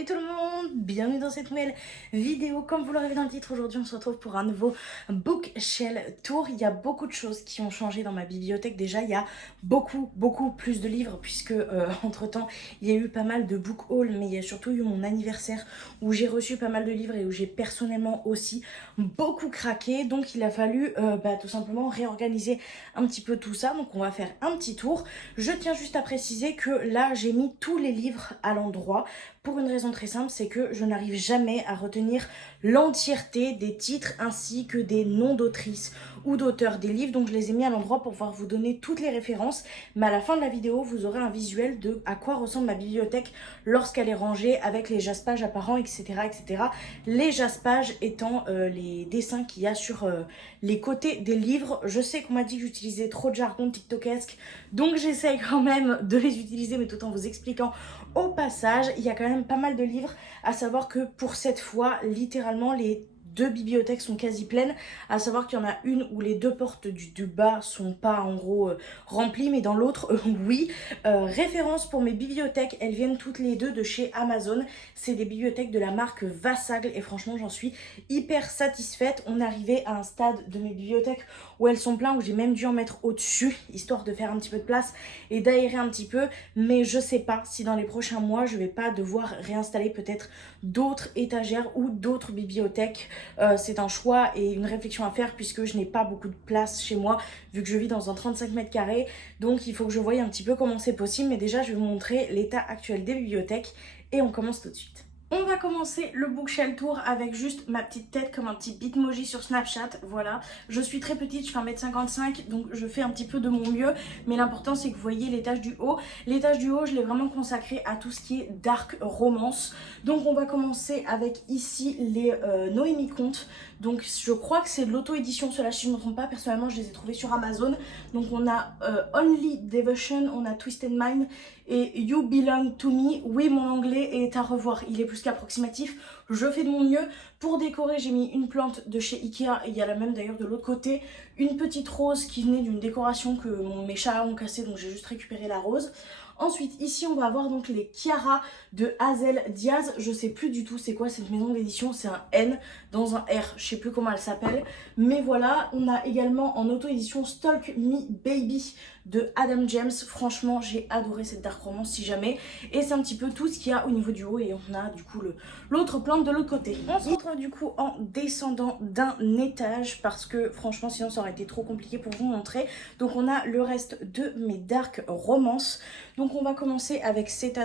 Salut tout le monde, bienvenue dans cette nouvelle vidéo. Comme vous l'aurez vu dans le titre, aujourd'hui on se retrouve pour un nouveau bookshelf tour. Il y a beaucoup de choses qui ont changé dans ma bibliothèque. Déjà il y a beaucoup plus de livres puisque entre temps il y a eu pas mal de book haul, mais il y a surtout eu mon anniversaire où j'ai reçu pas mal de livres et où j'ai personnellement aussi beaucoup craqué. Donc il a fallu tout simplement réorganiser un petit peu tout ça. Donc on va faire un petit tour. Je tiens juste à préciser que là j'ai mis tous les livres à l'endroit pour une raison très simple, c'est que je n'arrive jamais à retenir l'entièreté des titres ainsi que des noms d'autrices ou d'auteurs des livres, donc je les ai mis à l'endroit pour pouvoir vous donner toutes les références, mais à la fin de la vidéo vous aurez un visuel de à quoi ressemble ma bibliothèque lorsqu'elle est rangée avec les jaspages apparents, etc. etc. Les jaspages étant les dessins qu'il y a sur les côtés des livres. Je sais qu'on m'a dit que j'utilisais trop de jargon tiktokesque, donc j'essaye quand même de les utiliser, mais tout en vous expliquant au passage. Il y a quand même pas mal de livres, à savoir que pour cette fois, littéralement, les deux bibliothèques sont quasi pleines, à savoir qu'il y en a une où les deux portes du bas sont pas en gros remplies, mais dans l'autre oui. Référence pour mes bibliothèques, elles viennent toutes les deux de chez Amazon. C'est des bibliothèques de la marque Vassagle et franchement j'en suis hyper satisfaite. On est arrivé à un stade de mes bibliothèques où elles sont pleines, où j'ai même dû en mettre au-dessus histoire de faire un petit peu de place et d'aérer un petit peu, mais je sais pas si dans les prochains mois je vais pas devoir réinstaller peut-être d'autres étagères ou d'autres bibliothèques. C'est un choix et une réflexion à faire puisque je n'ai pas beaucoup de place chez moi vu que je vis dans un 35 mètres carrés, donc il faut que je voie un petit peu comment c'est possible. Mais déjà je vais vous montrer l'état actuel des bibliothèques et on commence tout de suite. On va commencer le bookshelf tour avec juste ma petite tête comme un petit bitmoji sur Snapchat, voilà. Je suis très petite, je fais 1m55, donc je fais un petit peu de mon mieux, mais l'important c'est que vous voyez l'étage du haut. L'étage du haut, je l'ai vraiment consacré à tout ce qui est dark romance. Donc on va commencer avec ici les Noémie Conte. Donc je crois que c'est de l'auto-édition, cela si je ne me trompe pas, personnellement je les ai trouvés sur Amazon. Donc on a Only Devotion, on a Twisted Mind et You Belong to Me. Oui, mon anglais est à revoir, il est plus qu'approximatif, je fais de mon mieux. Pour décorer, j'ai mis une plante de chez Ikea, et il y a la même d'ailleurs de l'autre côté, une petite rose qui venait d'une décoration que mes chats ont cassée, donc j'ai juste récupéré la rose. Ensuite, ici, on va avoir donc les Chiara de Hazel Diaz. Je sais plus du tout c'est quoi cette maison d'édition. C'est un N dans un R. Je sais plus comment elle s'appelle. Mais voilà, on a également en auto-édition Stalk Me Baby de Adam James. Franchement, j'ai adoré cette dark romance si jamais. Et c'est un petit peu tout ce qu'il y a au niveau du haut. Et on a du coup l'autre plante de l'autre côté. On se retrouve du coup en descendant d'un étage parce que franchement, sinon ça aurait été trop compliqué pour vous montrer. Donc on a le reste de mes dark romances. Donc on va commencer avec cet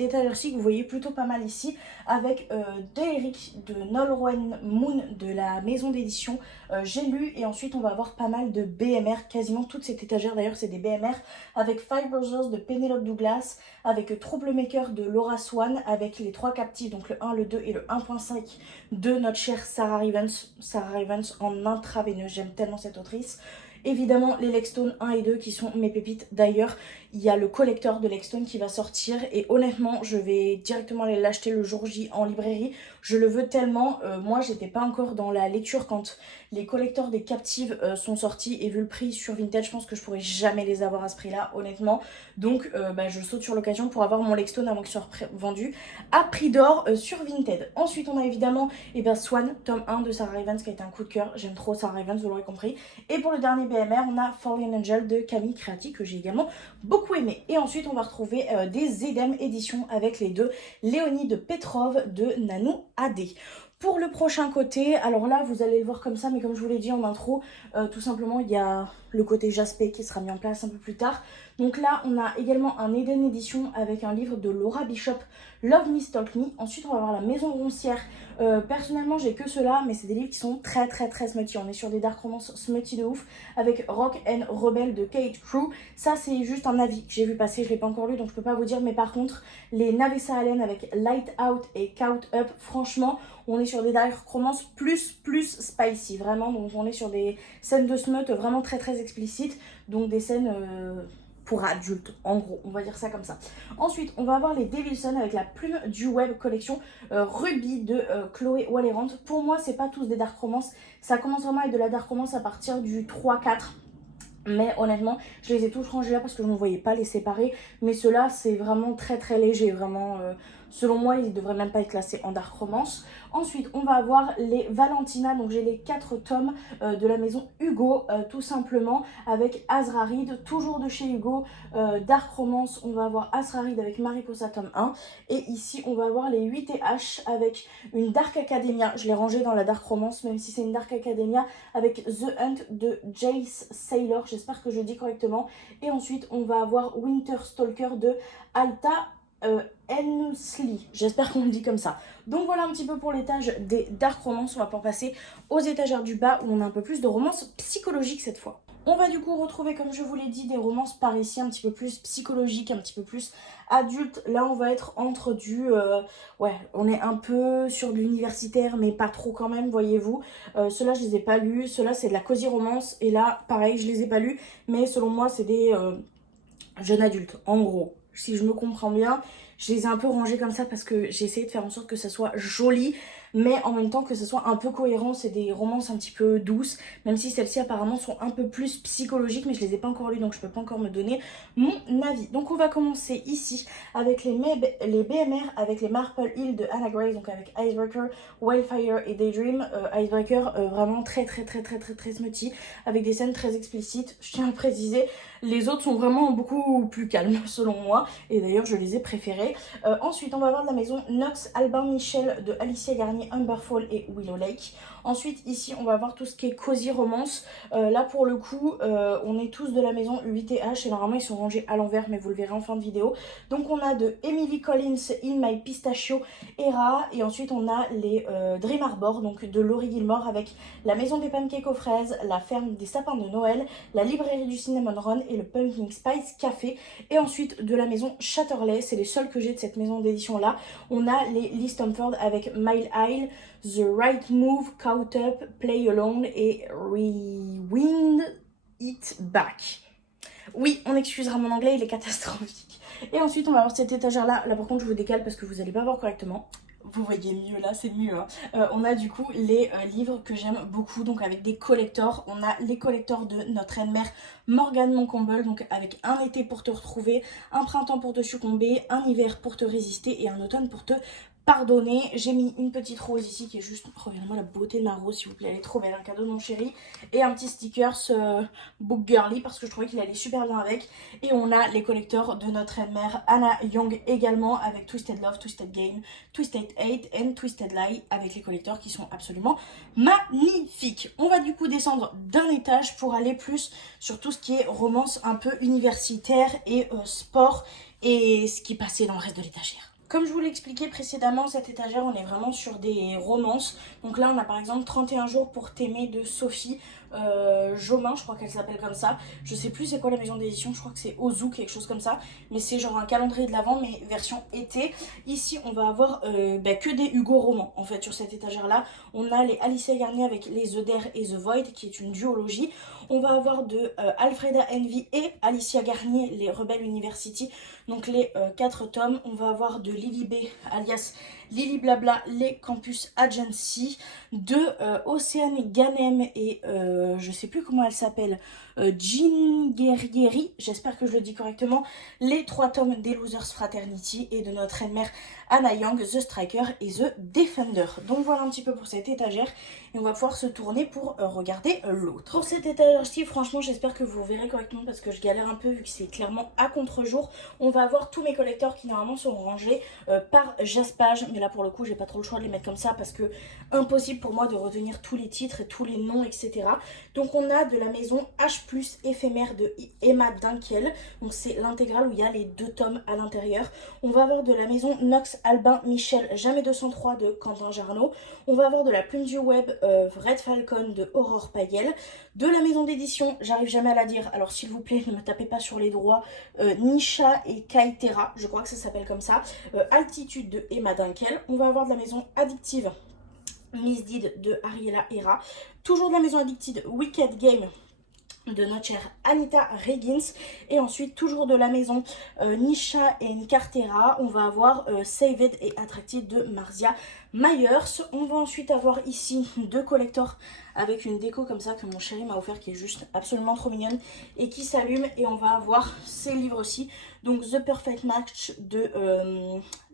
étagère-ci que vous voyez plutôt pas mal ici, avec Derrick de Nolwenn Moon de la maison d'édition J'ai lu. Et ensuite on va avoir pas mal de BMR, quasiment toute cette étagère d'ailleurs c'est des BMR, avec Five Brothers de Penelope Douglas, avec Troublemaker de Laura Swan, avec les trois captifs, donc le 1, le 2 et le 1.5 de notre chère Sarah Rivens en intraveineux. J'aime tellement cette autrice. Évidemment les Lexstone 1 et 2 qui sont mes pépites. D'ailleurs il y a le collector de Lexstone qui va sortir et honnêtement je vais directement aller l'acheter le jour J en librairie. Je le veux tellement. Moi j'étais pas encore dans la lecture quand les collectors des captives sont sortis, et vu le prix sur Vinted je pense que je pourrais jamais les avoir à ce prix là honnêtement. Donc je saute sur l'occasion pour avoir mon Lexstone avant qu'il soit vendu à prix d'or sur Vinted. Ensuite on a évidemment Swan tome 1 de Sarah Rivens qui a été un coup de cœur. J'aime trop Sarah Rivens, vous l'aurez compris. Et pour le dernier BMR on a Fallen Angel de Camille Creati que j'ai également beaucoup aimé. Et ensuite on va retrouver des Edem éditions avec les deux Léonie de Petrov de Nanou AD. Pour le prochain côté, alors là vous allez le voir comme ça, mais comme je vous l'ai dit en intro, tout simplement il y a le côté Jaspé qui sera mis en place un peu plus tard. Donc là on a également un Eden édition avec un livre de Laura Bishop, Love Me Stalk Me. Ensuite on va avoir la Maison Roncière. Personnellement j'ai que ceux-là, mais c'est des livres qui sont très smutty. On est sur des dark romance smutty de ouf, avec Rock and Rebel de Kate Crew. Ça c'est juste un avis que j'ai vu passer, je l'ai pas encore lu donc je peux pas vous dire. Mais par contre les Navessa Allen avec Light Out et Count Up, franchement on est sur des dark romance plus spicy vraiment. Donc on est sur des scènes de smut vraiment très explicites, donc des scènes pour adultes, en gros, on va dire ça comme ça. Ensuite, on va avoir les Devilson avec la plume du web collection Ruby de Chloé Wallerand. Pour moi, c'est pas tous des dark romance. Ça commence vraiment avec de la dark romance à partir du 3-4. Mais honnêtement, je les ai tous rangés là parce que je ne voyais pas les séparer. Mais ceux-là, c'est vraiment très léger, vraiment Selon moi, il ne devrait même pas être classé en dark romance. Ensuite, on va avoir les Valentina. Donc, j'ai les 4 tomes de la maison Hugo, tout simplement, avec Azrarid, toujours de chez Hugo. Dark romance, on va avoir Azrarid avec Mariposa tome 1. Et ici, on va avoir les 8 TH avec une Dark Academia. Je l'ai rangé dans la dark romance, même si c'est une Dark Academia, avec The Hunt de Jace Saylor. J'espère que je dis correctement. Et ensuite, on va avoir Winter Stalker de Alta Hensley. J'espère qu'on le dit comme ça. Donc voilà un petit peu pour l'étage des dark romances. On va pouvoir passer aux étagères du bas où on a un peu plus de romances psychologiques cette fois. On va du coup retrouver, comme je vous l'ai dit, des romances par ici un petit peu plus psychologiques, un petit peu plus adultes. Là, on va être entre du... ouais, on est un peu sur de l'universitaire, mais pas trop quand même, voyez-vous. Ceux-là, je les ai pas lus. Ceux-là, c'est de la cosy romance. Et là, pareil, je les ai pas lus. Mais selon moi, c'est des jeunes adultes, en gros. Si je me comprends bien, je les ai un peu rangés comme ça parce que j'ai essayé de faire en sorte que ça soit joli, mais en même temps que ça soit un peu cohérent. C'est des romances un petit peu douces, même si celles-ci apparemment sont un peu plus psychologiques, mais je les ai pas encore lues, donc je peux pas encore me donner mon avis. Donc on va commencer ici avec les BMR, avec les Marple Hill de Anna Grace, donc avec Icebreaker, Wildfire et Daydream. Icebreaker, vraiment très smutty, avec des scènes très explicites, je tiens à le préciser. Les autres sont vraiment beaucoup plus calmes selon moi, et d'ailleurs je les ai préférés. Ensuite on va avoir de la maison Knox Albin Michel de Alicia Garnier, Humberfall et Willow Lake. Ensuite ici on va avoir tout ce qui est cozy romance. Là pour le coup on est tous de la maison 8TH et normalement ils sont rangés à l'envers, mais vous le verrez en fin de vidéo. Donc on a de Emily Collins In My Pistachio Era, et ensuite on a les Dream Arbor, donc de Laurie Gilmore, avec la maison des pancakes aux fraises, la ferme des sapins de Noël, la librairie du Cinnamon Run et le Pumpkin Spice Café. Et ensuite de la maison Chatterley, c'est les seuls que j'ai de cette maison d'édition là. On a les Lee Stamford avec Mile Isle, The Right Move, Caught Up, Play Alone et Rewind It Back. Oui, on excusera mon anglais, il est catastrophique. Et ensuite on va avoir cette étagère là. Là par contre je vous décale parce que vous n'allez pas voir correctement. Vous voyez mieux là, c'est mieux hein. On a du coup les livres que j'aime beaucoup, donc avec des collectors. On a les collectors de notre reine-mère Morgane Moncomble, donc avec un été pour te retrouver, un printemps pour te succomber, un hiver pour te résister et un automne pour te pardonner. J'ai mis une petite rose ici qui est juste, regardez-moi la beauté de ma rose s'il vous plaît, elle est trop belle, un cadeau de mon chéri. Et un petit sticker Book Girly parce que je trouvais qu'il allait super bien avec. Et on a les collecteurs de notre reine-mère Anna Young également, avec Twisted Love, Twisted Game, Twisted Hate and Twisted Lie, avec les collecteurs qui sont absolument magnifiques. On va du coup descendre d'un étage pour aller plus sur tout ce qui est romance un peu universitaire et sport et ce qui passait dans le reste de l'étagère. Comme je vous l'ai expliqué précédemment, cette étagère, on est vraiment sur des romances. Donc là, on a par exemple 31 jours pour t'aimer de Sophie Jomain, je crois qu'elle s'appelle comme ça. Je sais plus c'est quoi la maison d'édition, je crois que c'est Ozu, quelque chose comme ça. Mais c'est genre un calendrier de l'Avent, mais version été. Ici, on va avoir que des Hugo romans, en fait, sur cette étagère-là. On a les Alicia Garnier avec les The Dare et The Void, qui est une duologie. On va avoir de Alfreda Envy et Alicia Garnier, les Rebelles University, donc les 4 tomes. On va avoir de Lily B, alias Lily Blabla, les Campus Agency, de Océane Ganem et je sais plus comment elle s'appelle, Jean Guerrieri, j'espère que je le dis correctement, les 3 tomes des Losers Fraternity, et de notre reine-mère Anna Young, The Striker et The Defender. Donc voilà un petit peu pour cette étagère, et on va pouvoir se tourner pour regarder l'autre. Pour cette étagère-ci, franchement j'espère que vous verrez correctement parce que je galère un peu vu que c'est clairement à contre-jour. On va avoir tous mes collecteurs qui normalement sont rangés par Jaspage, mais là pour le coup j'ai pas trop le choix de les mettre comme ça parce que impossible pour moi de retenir tous les titres et tous les noms, etc. Donc on a de la maison H+ éphémère de Emma Dunkel, donc c'est l'intégrale où il y a les 2 tomes à l'intérieur. On va avoir de la maison Knox Albin Michel Jamais 203 de Quentin Jarnot. On va avoir de la plume du web Red Falcon de Aurore Payel. De la maison d'édition, j'arrive jamais à la dire, alors s'il vous plaît ne me tapez pas sur les droits, Nisha et Kaitera, je crois que ça s'appelle comme ça. Altitude de Emma Dunkel. On va avoir de la maison Addictive Miss Deed de Ariella Hera. Toujours de la maison Addictive Wicked Game de notre chère Anita Reggins. Et ensuite toujours de la maison Nisha et Cartera, on va avoir Saved et Attracted de Marzia Myers. On va ensuite avoir ici 2 collectors avec une déco comme ça que mon chéri m'a offert, qui est juste absolument trop mignonne et qui s'allume. Et on va avoir ces livres aussi Donc The Perfect Match de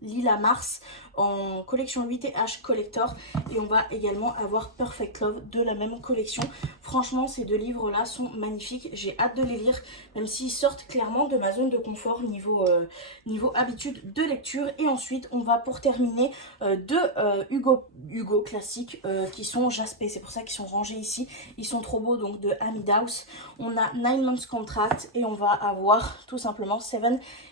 Lila Mars en collection 8H Collector. Et on va également avoir Perfect Love de la même collection. Franchement, ces deux livres là sont magnifiques, j'ai hâte de les lire, même s'ils sortent clairement de ma zone de confort niveau habitude de lecture. Et ensuite on va pour terminer deux Hugo classiques qui sont jaspés, c'est pour ça qu'ils sont rangés ici, ils sont trop beaux, donc de Amidaus. On a 9 Months Contract et on va avoir tout simplement 7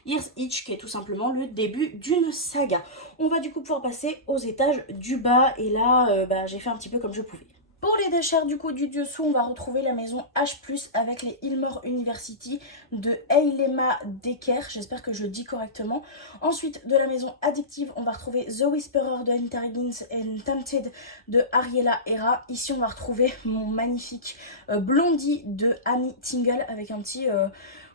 Years Each qui est tout simplement le début d'une saga. On va du coup pouvoir passer aux étages du bas et là j'ai fait un petit peu comme je pouvais. Pour les déchets du coup du dessous, on va retrouver la maison H+, avec les Ilmore University de Eilema Decker, j'espère que je le dis correctement. Ensuite, de la maison Addictive, on va retrouver The Whisperer de Anita Higgins et Tempted de Ariella Hera. Ici, on va retrouver mon magnifique Blondie de Amy Tingle avec un petit...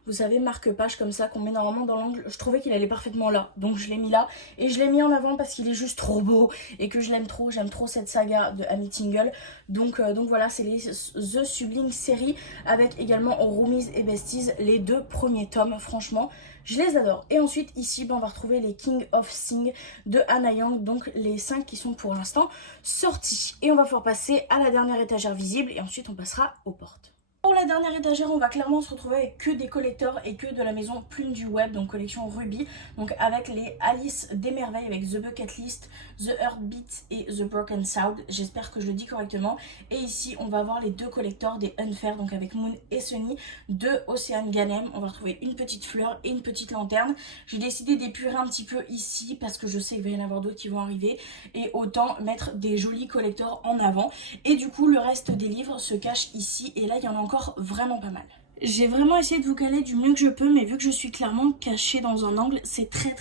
vous savez, marque-page comme ça qu'on met normalement dans l'angle. Je trouvais qu'il allait parfaitement là, donc je l'ai mis là. Et je l'ai mis en avant parce qu'il est juste trop beau et que je l'aime trop. J'aime trop cette saga de Amy Tingle. Donc voilà, c'est les The Sublime série avec également Roomies et Besties, les deux premiers tomes. Franchement, je les adore. Et ensuite, ici, on va retrouver les King of Sing de Anna Young. Donc les 5 qui sont pour l'instant sortis. Et on va pouvoir passer à la dernière étagère visible et ensuite on passera aux portes. Pour la dernière étagère, on va clairement se retrouver avec que des collecteurs et que de la maison Plume du Web, donc collection Ruby, donc avec les Alice des Merveilles, avec The Bucket List, The Heartbeat et The Broken Sound, j'espère que je le dis correctement. Et ici, on va avoir les deux collecteurs des Unfair, donc avec Moon et Sunny de Océane Ganem. On va retrouver une petite fleur et une petite lanterne. J'ai décidé d'épurer un petit peu ici parce que je sais qu'il va y en avoir d'autres qui vont arriver et autant mettre des jolis collecteurs en avant. Et du coup, le reste des livres se cache ici et là, il y en a encore vraiment pas mal. J'ai vraiment essayé de vous caler du mieux que je peux, mais vu que je suis clairement cachée dans un angle, c'est très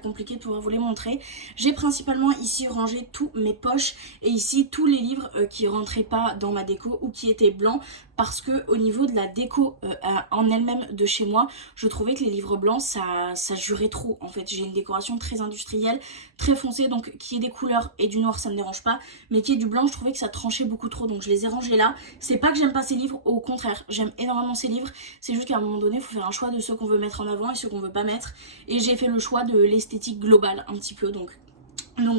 compliqué de pouvoir vous les montrer. J'ai principalement ici rangé tous mes poches et ici tous les livres qui rentraient pas dans ma déco ou qui étaient blancs, parce que au niveau de la déco en elle-même de chez moi, je trouvais que les livres blancs ça jurait trop. En fait, j'ai une décoration très industrielle, très foncée, donc qui est des couleurs et du noir ça me dérange pas, mais qui est du blanc, je trouvais que ça tranchait beaucoup trop, donc je les ai rangés là. C'est pas que j'aime pas ces livres, au contraire, j'aime énormément ces livres, c'est juste qu'à un moment donné il faut faire un choix de ceux qu'on veut mettre en avant et ceux qu'on veut pas mettre, et j'ai fait le choix de l'esthétique globale un petit peu, donc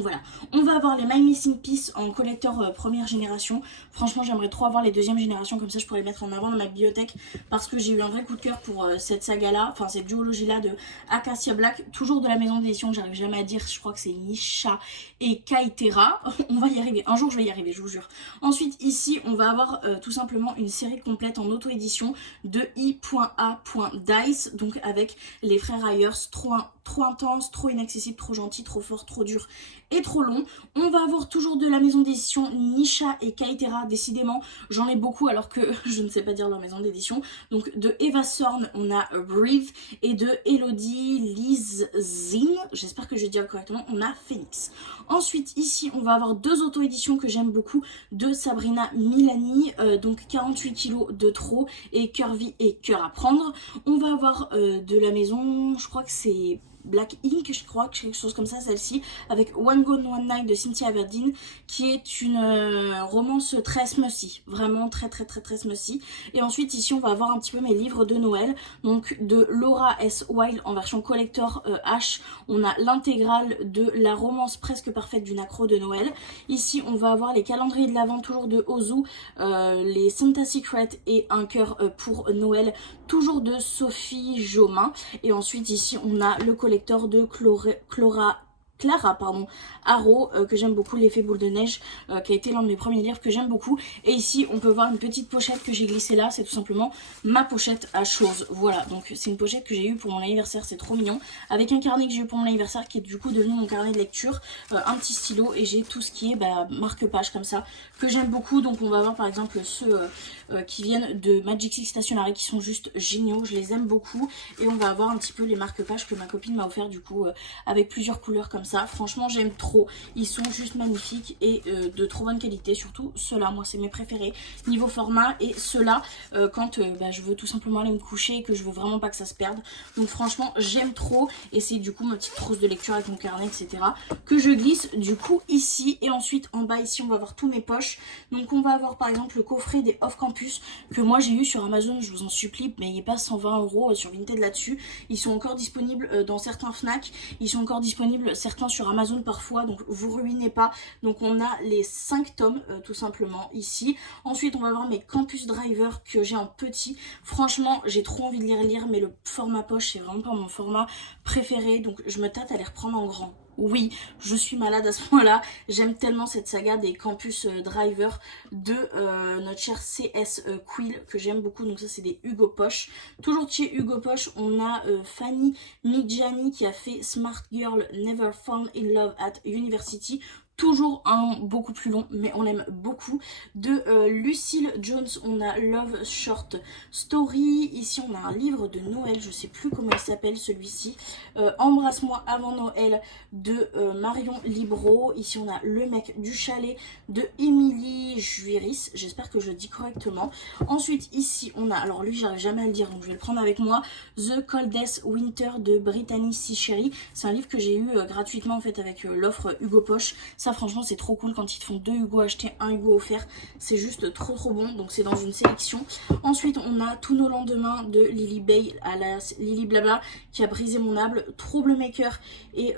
voilà, on va avoir les My Missing Piece en collector première génération. Franchement, j'aimerais trop avoir les deuxième génération, comme ça je pourrais les mettre en avant dans ma bibliothèque, parce que j'ai eu un vrai coup de cœur pour cette saga là, enfin cette duologie là de Acacia Black, toujours de la maison d'édition, j'arrive jamais à dire, je crois que c'est Nisha et Kaitera. On va y arriver, un jour je vais y arriver, je vous jure. Ensuite ici on va avoir tout simplement une série complète en auto-édition de I.A.Dice, donc avec les frères Ayers, trop intense, trop inaccessible, trop gentil, trop fort, trop dur et trop long. On va avoir toujours de la maison d'édition Nisha et Kaitera, décidément j'en ai beaucoup alors que je ne sais pas dire leur maison d'édition. Donc de Eva Sorn on a Breathe, et de Elodie Liz Zin, j'espère que je dis correctement, on a Phoenix. Ensuite ici on va avoir deux auto-éditions que j'aime beaucoup de Sabrina Milani, donc 48 kg de trop et Curvy et Cœur à prendre. On va avoir de la maison, je crois que c'est Black Ink, je crois, quelque chose comme ça, celle-ci, avec One Gone One Night de Cynthia Everdeen, qui est une romance très smutty, vraiment très smutty. Et ensuite ici on va avoir un petit peu mes livres de Noël, donc de Laura S. Wilde en version collector H, on a l'intégrale de la romance presque parfaite d'une accro de Noël. Ici on va avoir les calendriers de l'Avent toujours de Ozu, les Santa Secret et un cœur pour Noël, toujours de Sophie Jomain. Et ensuite ici on a le collector de Clara Haro, que j'aime beaucoup, l'effet boule de neige, qui a été l'un de mes premiers livres que j'aime beaucoup. Et ici on peut voir une petite pochette que j'ai glissée là, c'est tout simplement ma pochette à choses. Voilà, donc c'est une pochette que j'ai eue pour mon anniversaire, c'est trop mignon, avec un carnet que j'ai eu pour mon anniversaire qui est du coup devenu mon carnet de lecture, un petit stylo, et j'ai tout ce qui est marque-page comme ça que j'aime beaucoup. Donc on va avoir par exemple ceux qui viennent de Magic Six Stationery qui sont juste géniaux, je les aime beaucoup. Et on va avoir un petit peu les marque-pages que ma copine m'a offert du coup avec plusieurs couleurs comme ça. ça. Franchement j'aime trop, ils sont juste magnifiques et de trop bonne qualité. Surtout ceux-là, moi c'est mes préférés niveau format. Et ceux-là quand je veux tout simplement aller me coucher et que je veux vraiment pas que ça se perde. Donc franchement j'aime trop. Et c'est du coup ma petite trousse de lecture avec mon carnet etc. que je glisse du coup ici. Et ensuite en bas ici on va avoir tous mes poches. Donc on va avoir par exemple le coffret des Off Campus que moi j'ai eu sur Amazon, je vous en supplie, mais il pas 120 € sur Vinted là-dessus. Ils sont encore disponibles dans certains Fnac, ils sont encore disponibles certains sur Amazon parfois, donc vous ruinez pas. Donc on a les 5 tomes tout simplement ici. Ensuite on va avoir mes Campus Driver que j'ai en petit. Franchement j'ai trop envie de les relire, mais le format poche c'est vraiment pas mon format préféré, donc je me tâte à les reprendre en grand. Oui, je suis malade à ce point-là. J'aime tellement cette saga des Campus Driver de notre cher CS Quill que j'aime beaucoup. Donc ça c'est des Hugo Poche. Toujours chez Hugo Poche, on a Fanny Midjani qui a fait Smart Girl Never Found in Love at University. Toujours un beaucoup plus long, mais on l'aime beaucoup. De Lucille Jones, on a Love Short Story. Ici, on a un livre de Noël, je sais plus comment il s'appelle celui-ci. Embrasse-moi avant Noël de Marion Libro. Ici, on a Le mec du chalet de Émilie Juiris. J'espère que je le dis correctement. Ensuite, ici, on a, alors lui, j'arrive jamais à le dire, donc je vais le prendre avec moi. The Coldest Winter de Brittany C. Cherry. C'est un livre que j'ai eu gratuitement en fait avec l'offre Hugo Poche. Ça franchement c'est trop cool quand ils te font 2 Hugo achetés, 1 Hugo offert. C'est juste trop bon, donc c'est dans une sélection. Ensuite on a Tous nos lendemains de Lily Bay à la Lily Blabla qui a brisé mon âme. Troublemaker et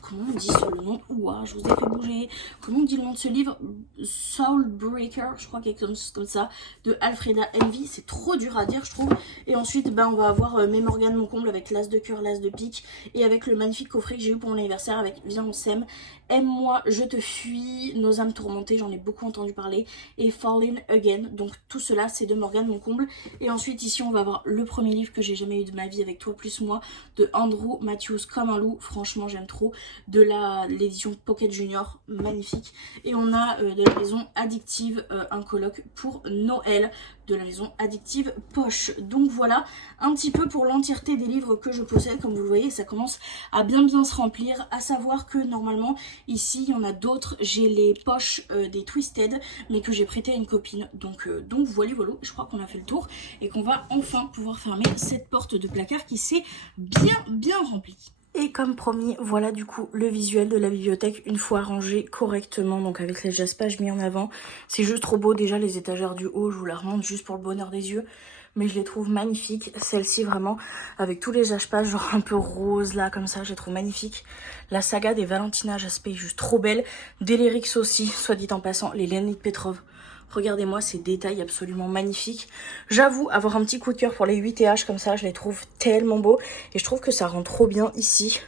comment on dit sur le nom? Ouah, je vous ai fait bouger. Comment on dit le nom de ce livre? Soulbreaker, je crois quelque chose comme ça, de Alfreda Envy. C'est trop dur à dire, je trouve. Et ensuite, on va avoir mes Morgane mon comble avec l'as de cœur, l'as de pique. Et avec le magnifique coffret que j'ai eu pour mon anniversaire avec Viens on s'aime, Aime-moi, je te fuis, Nos âmes tourmentées, j'en ai beaucoup entendu parler. Et Falling Again. Donc tout cela, c'est de Morgane mon comble. Et ensuite, ici, on va avoir le premier livre que j'ai jamais eu de ma vie avec Toi plus moi, de Andrew Matthews Comme un loup. Franchement, j'aime trop. De l'édition Pocket Junior, magnifique. Et on a de la maison Addictive, un colloque pour Noël, de la maison Addictive Poche. Donc voilà un petit peu pour l'entièreté des livres que je possède. Comme vous le voyez, ça commence à bien se remplir. À savoir que normalement ici il y en a d'autres, j'ai les poches des Twisted mais que j'ai prêté à une copine. Donc voilà, je crois qu'on a fait le tour et qu'on va enfin pouvoir fermer cette porte de placard qui s'est bien remplie. Et comme promis, voilà du coup le visuel de la bibliothèque une fois rangé correctement, donc avec les jaspages mis en avant. C'est juste trop beau, déjà les étagères du haut, je vous la remonte juste pour le bonheur des yeux. Mais je les trouve magnifiques, celle-ci vraiment, avec tous les jaspages genre un peu rose là, comme ça, je les trouve magnifiques. La saga des Valentina Jaspé, juste trop belle. Delérix aussi, soit dit en passant, les Léonid Petrov. Regardez-moi ces détails absolument magnifiques. J'avoue avoir un petit coup de cœur pour les 8TH comme ça, je les trouve tellement beaux. Et je trouve que ça rend trop bien ici.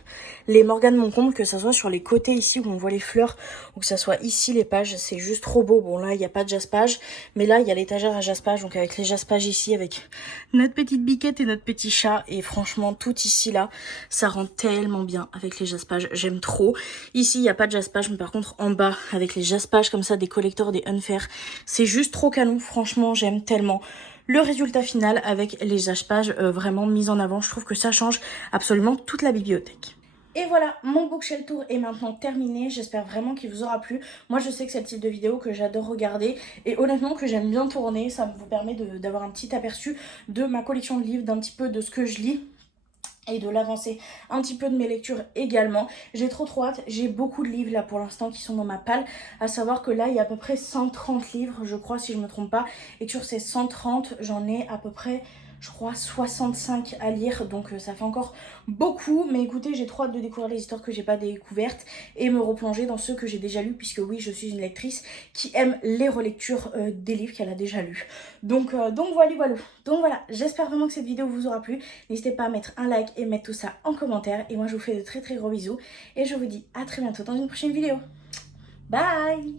Les Morgane mon comble, que ça soit sur les côtés ici où on voit les fleurs, ou que ça soit ici les pages, c'est juste trop beau. Bon là il n'y a pas de jaspage, mais là il y a l'étagère à jaspage, donc avec les jaspages ici, avec notre petite biquette et notre petit chat. Et franchement tout ici là, ça rend tellement bien avec les jaspages, j'aime trop. Ici il n'y a pas de jaspage, mais par contre en bas, avec les jaspages comme ça, des collecteurs, des unfair, c'est juste trop canon, franchement j'aime tellement. Le résultat final avec les jaspages vraiment mis en avant, je trouve que ça change absolument toute la bibliothèque. Et voilà, mon bookshelf tour est maintenant terminé. J'espère vraiment qu'il vous aura plu. Moi, je sais que c'est le type de vidéo que j'adore regarder et honnêtement que j'aime bien tourner. Ça vous permet d'avoir un petit aperçu de ma collection de livres, d'un petit peu de ce que je lis et de l'avancer un petit peu de mes lectures également. J'ai trop hâte, j'ai beaucoup de livres là pour l'instant qui sont dans ma palle, à savoir que là il y a à peu près 130 livres je crois si je me trompe pas, et que sur ces 130 j'en ai à peu près je crois 65 à lire, donc ça fait encore beaucoup. Mais écoutez, j'ai trop hâte de découvrir les histoires que j'ai pas découvertes et me replonger dans ceux que j'ai déjà lus, puisque oui, je suis une lectrice qui aime les relectures des livres qu'elle a déjà lus. Donc voilà, j'espère vraiment que cette vidéo vous aura plu. N'hésitez pas à mettre un like et mettre tout ça en commentaire, et moi je vous fais de très gros bisous et je vous dis à très bientôt dans une prochaine vidéo. Bye.